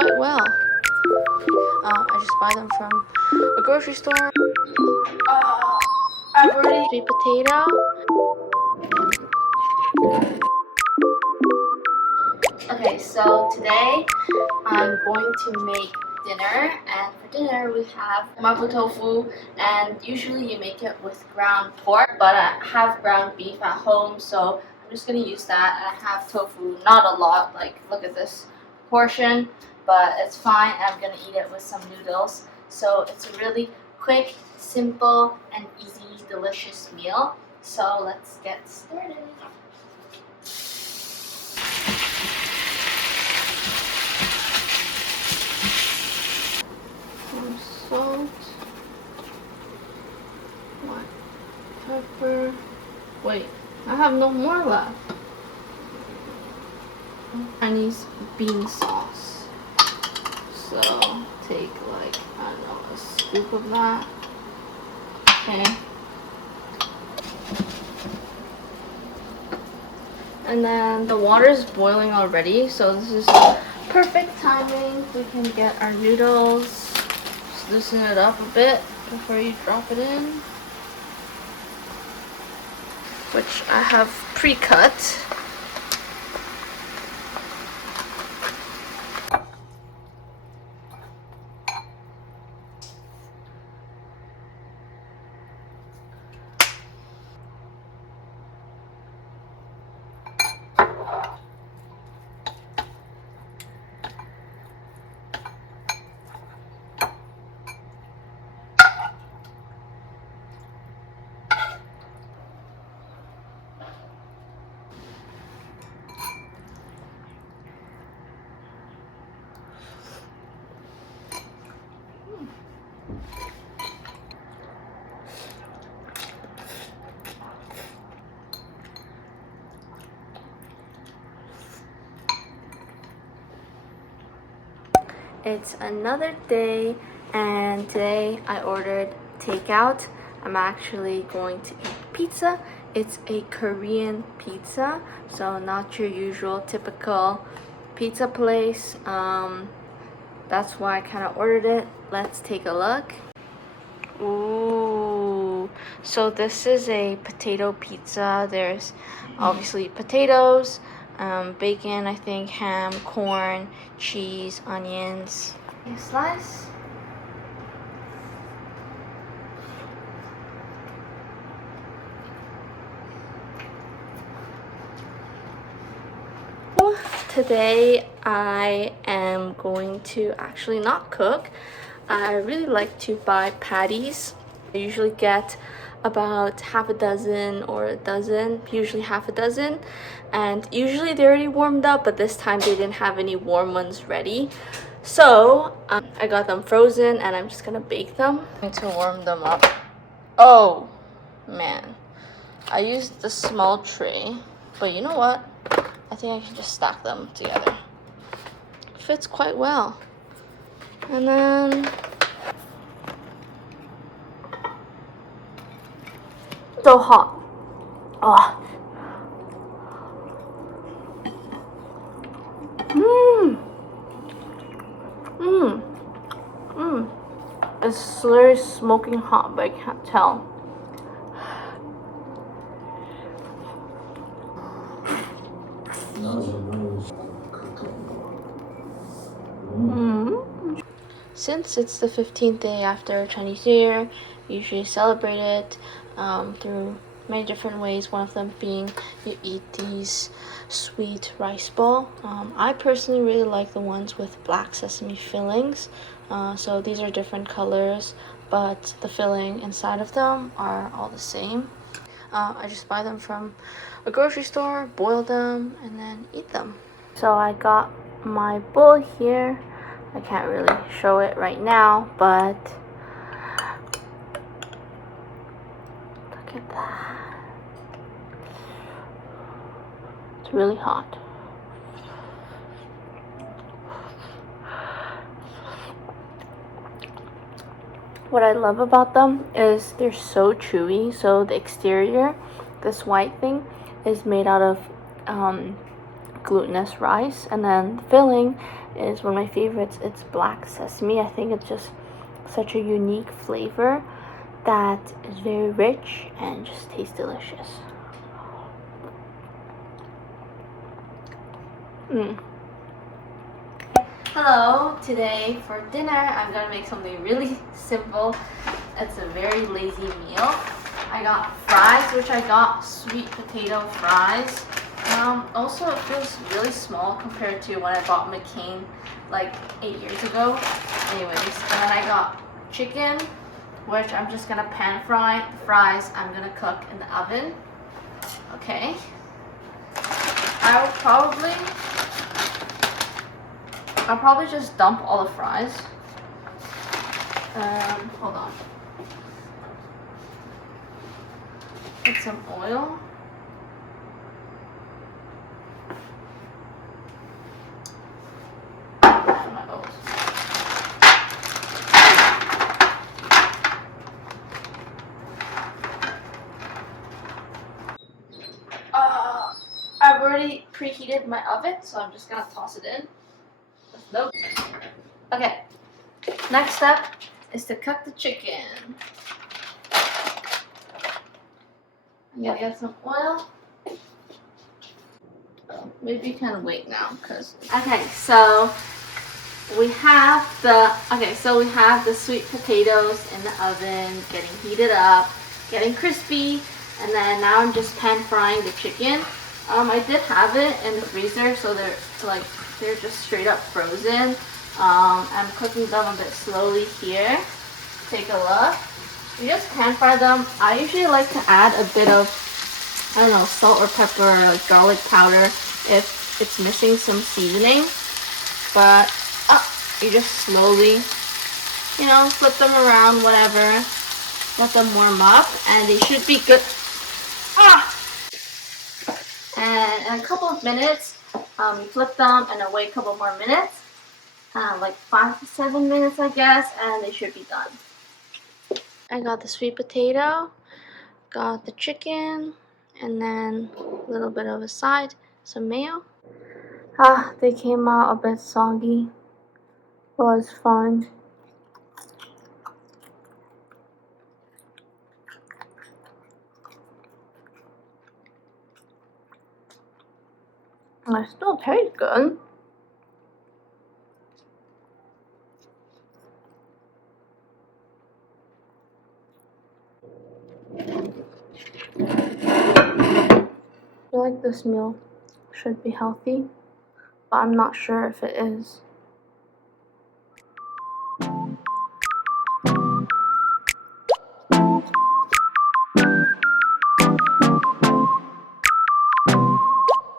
quite well. I just buy them from a grocery store. I've already sweet potato. Okay, so today I'm going to make dinner, and for dinner we have mapo tofu, and usually you make it with ground pork, but I have ground beef at home, so I'm just gonna use that. And I have tofu, not a lot, like look at this portion, but it's fine. I'm gonna eat it with some noodles, so it's a really quick, simple, and easy, delicious meal. So let's get started. Some salt, white pepper. Wait, I have no more left. Chinese bean sauce. So take like, I don't know, a scoop of that. Okay. And then the water is boiling already, so this is perfect timing. We can get our noodles. Just loosen it up a bit before you drop it in, which I have pre-cut. It's another day, and today I ordered takeout. I'm actually going to eat pizza. It's a Korean pizza, so not your usual typical pizza place. That's why I kind of ordered it. Let's take a look. Ooh, so this is a potato pizza. There's obviously potatoes, bacon, I think, ham, corn, cheese, onions. A slice. Today I am going to actually not cook. I really like to buy patties. I usually get about half a dozen or a dozen, usually half a dozen, and usually they're already warmed up, but this time they didn't have any warm ones ready. So I got them frozen, and I'm just gonna bake them. I'm going to warm them up. Oh man, I used the small tray, but you know what? I think I can just stack them together. Fits quite well. And then so hot. Oh. It's very smoking hot, but I can't tell. Since it's the 15th day after Chinese New Year, we usually celebrate it through many different ways. One of them being you eat these sweet rice ball. I personally really like the ones with black sesame fillings. So these are different colors, but the filling inside of them are all the same. I just buy them from a grocery store, boil them, and then eat them. So I got my bowl here. I can't really show it right now, but look at that. It's really hot. What I love about them is they're so chewy. So the exterior, this white thing, is made out of glutinous rice. And then the filling is one of my favorites. It's black sesame. I think it's just such a unique flavor that is very rich and just tastes delicious. Hello, today for dinner I'm gonna make something really simple. It's a very lazy meal. I got fries, which I got sweet potato fries. Also it feels really small compared to when I bought McCain like 8 years ago. Anyways, and then I got chicken, which I'm just gonna pan fry. The fries I'm gonna cook in the oven. Okay. I'll probably just dump all the fries. Hold on. Put some oil. And my oats. I've already preheated my oven, so I'm just gonna toss it in. Nope. Okay. Next step is to cook the chicken. I'm gonna get some oil. Maybe you can wait now, cause. Okay, so we have the sweet potatoes in the oven, getting heated up, getting crispy, and then now I'm just pan frying the chicken. I did have it in the freezer, so they're just straight up frozen. I'm cooking them a bit slowly here. Take a look. You just pan fry them. I usually like to add a bit of, I don't know, salt or pepper or like garlic powder if it's missing some seasoning. But you just slowly, flip them around, whatever. Let them warm up, and they should be good. And in a couple of minutes, you flip them and wait a couple more minutes, like 5 to 7 minutes, I guess, and they should be done. I got the sweet potato, got the chicken, and then a little bit of a side, some mayo. They came out a bit soggy. It was fun. It still tastes good. I feel like this meal should be healthy, but I'm not sure if it is.